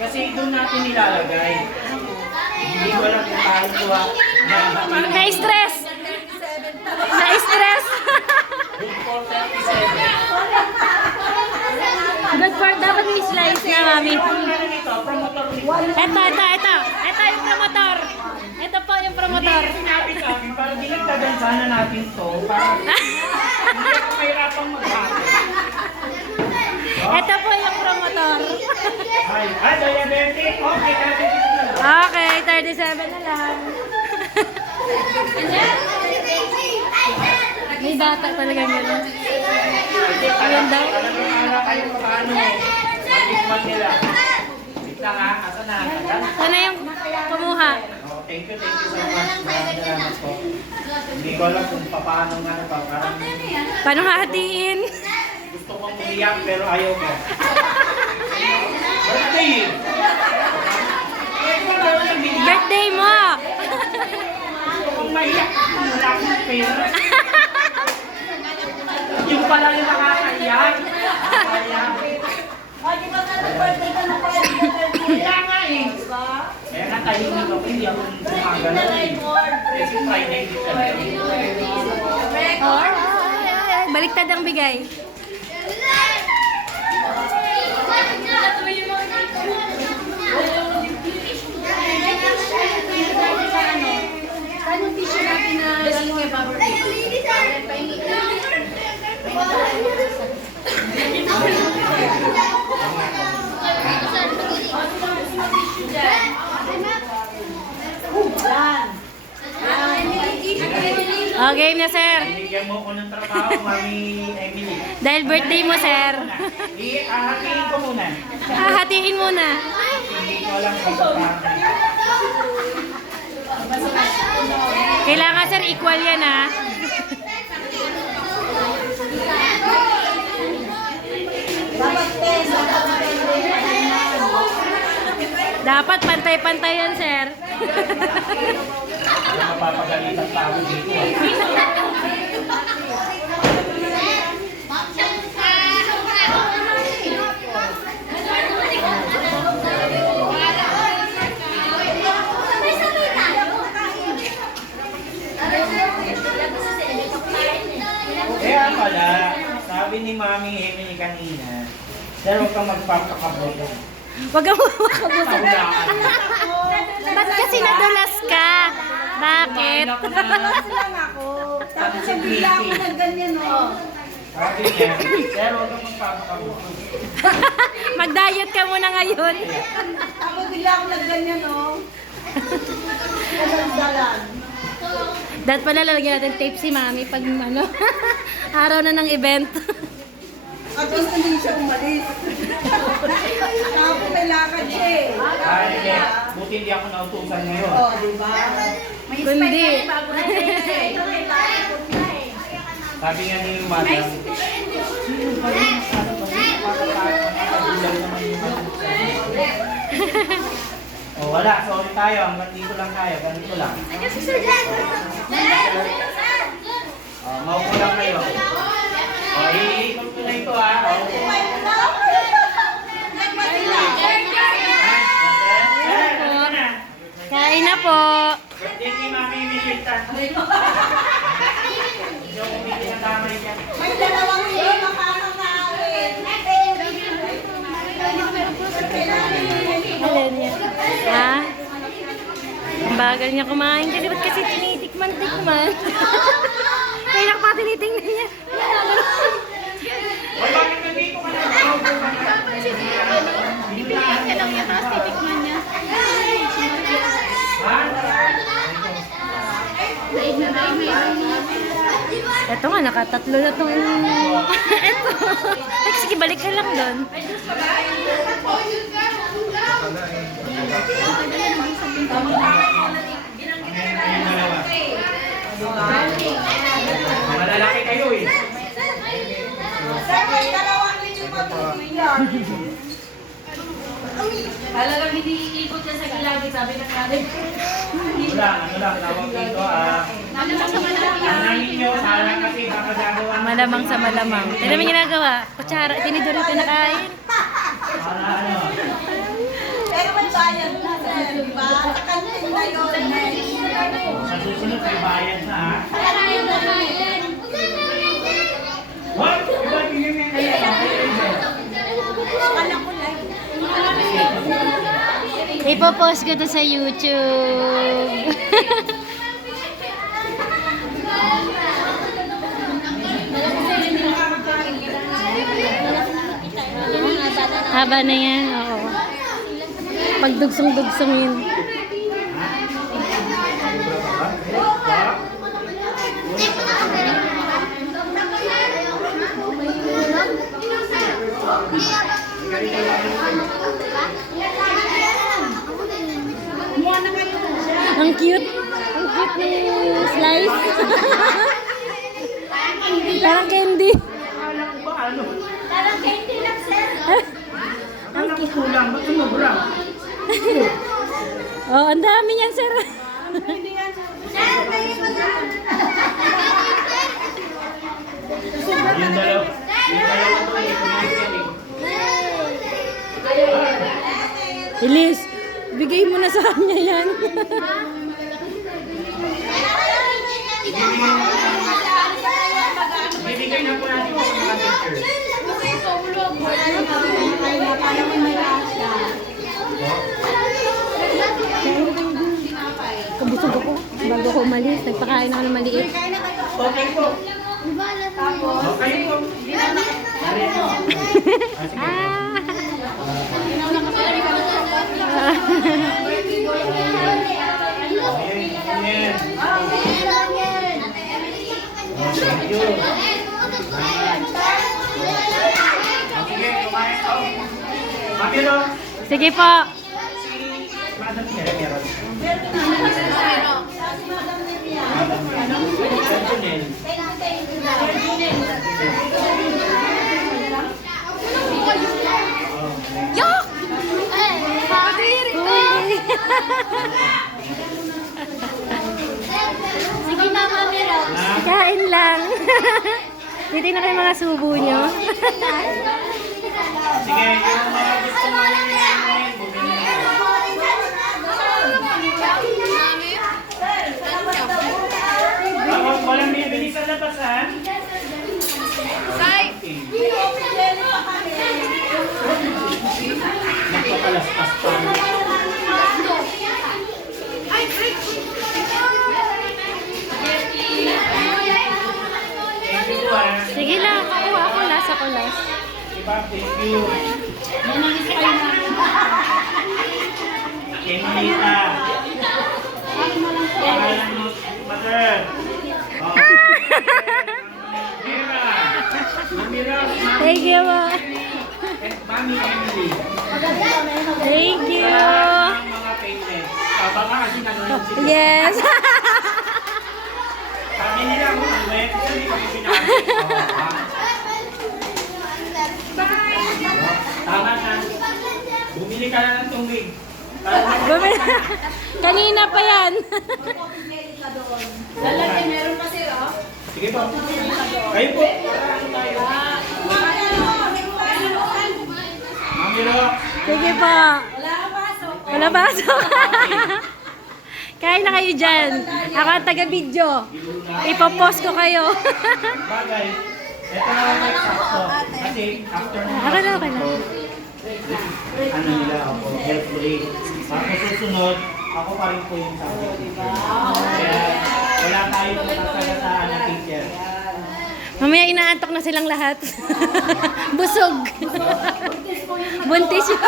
Kasi doon natin nilalagay. Hindi ko alam kung paano ko Na-stress! Na-stress! Good for 37. Good for, dapat may slice nga, mami. Promotor ni Ito yung promotor. Ito po yung promotor. Hindi sinabi sa amin, para dinagdagan sana natin to, para hindi ako mahirapang maghapon. Ito po yung promotor. Ay, diabetic. Okay, diabetic na lang. Okay, 37 na lang. May bata talaga gano'n. Ayan daw. Alam mo, ala kayo paano matikman nila. Bigla nga, asa na? Ano yung kumuha? Oh, thank you so much. Maraming salamat po. Hindi ko alam kung paano nga na pa. Parang Paano hahatiin? gusto kong umiyak pero ayaw ko. Birthday! Birthday mo! Gusto kong maiyak. Wala akong pera. Yung pala yung nakakaiyak. Kaya nga eh. Kaya nga tahimik ako, hindi ako gumagalaw eh. Kasi Friday din talaga. Baliktad ang bigay. Saan yung tissue natin na galing kay Barbara? Oh, game na, sir. Binigyan mo ko ng trabaho, Mami Emily. Dahil birthday mo, sir. Hahatiin ko muna. Hahatiin muna. Hindi ko alam kung paano. Kailangan, sir, equal yan, ha? Dapat pantay-pantay yan, sir. Kaya mapapagalitan pa ako dito. Kaya pala, sabi ni Mami Emily kanina, sir, huwag kang magpapakabot. Huwag kang makabusan. Ba't kasi nadulas ka? Bakit? Kumain ako na lang ako. Tapos ang bigla ako nagganyan, no? sabi niya, sir, huwag kang magpapakabot. Mag-diet ka muna ngayon. Tapos bigla ako nagganyan, no? Dalan-dalan. Dapat pala lalagyan natin tape si Mami pag ano, araw na ng event. At least hindi siya umalis. Tapos may lakad siya eh. Ay, hindi. Buti hindi ako nautusan ngayon. Oh, di ba? Kundi. Sabi nga ni Madam, sino ba rin makakagulang naman yung oh, wala. Sorry tayo. Hanggang dito lang tayo. Ganito lang. Maupo lang kayo. Iikot ko na ito ha. Kain na po. Birthday kay Mami Milita. Hindi ako kumili ng damay dyan. May dalawang hindi makakakain. Alin niya? Ha? Ang bagal niya kumain kasi ba't kasi tinitikman-tikman? Kaya nakapatinitingnan niya. Ay, bakit nandito ka na? Pipiliin ka lang yan, tapos titikman niya. Ha? Daig na daig, Ito nga, nakatatlo na itong... Ito. Sige, balik ka lang doon. Malalaki kayo eh. Sir, dalawang hindi ba ito yan? Talagang hindi iikot siya sa gilagi, sabi ng nanay. Ano lang, tawag dito ang nanginyo, sana kasi baka gagawa. Malamang sa malamang. Tignan mo yung ginagawa. Kutsara, tinidor yung pinakain. Para ano? may bayad na ha. What? Iba, tingin nga kayo. Ipopost ko to sa YouTube. Haba na yan, oo. Pagdugsong-dugsong yun. Ang cute. Ang cute ng slice. Parang candy. Akala ko ba ano? Parang candy lang, sir. Akala ko kulang. Ba't sumobra? Oh, ang dami niyan, sir. Sir, kayo ba dyan? Yung dalawa. Yung dalawa ko yung Elise, bigay mo na sa kanya yan. bibigay na po natin sa mga teachers. Kabusog ako. Bago ako umalis, nagpakain ako ng maliit. Okay po. Okay po. Ayan. Thank you. Sige, kumain ko. Mamilo. Sige po. Madam Mira, meron. Madam Mira. Yok! Kadiri ko! Sige na, Mamiro. Kain lang. Dito na kayo mga subo nyo. Sige, yung mga gusto mo yung bumili na kayo. Walang bibili sa labasan? Nagpapalaspas pa. Thank you, ah. Sige lang, kukuha ako last ako last. Diba? Thank you. Kenlita. Pangalan mo, mother. Oh. Mira. Mira. Thank you po. Mami Emily. Thank you. Ang mga painted. Baka kasi nanonood sila. Yes. Sabi nila ako, ang wet. Hindi kami pinakasip. Tama na. Bumili ka na ng tubig. Kanina pa yan. Lalagay, meron pa, sir, oh. Sige po. Kayo po. Ano tayo? Mamilo. Sige po. Wala kang pasok. Wala pasok. Kain na kayo dyan. Ako ang taga-video. Ipopost ko kayo. Bagay. Ito na ang sakto. Kasi after na Okay na, okay na. ano nila ako, helpfully. Tapos susunod, ako pa rin po yung subject. Kaya wala tayong makasagasaan na teacher. Mamaya inaantok na silang lahat. Busog. Buntis yun.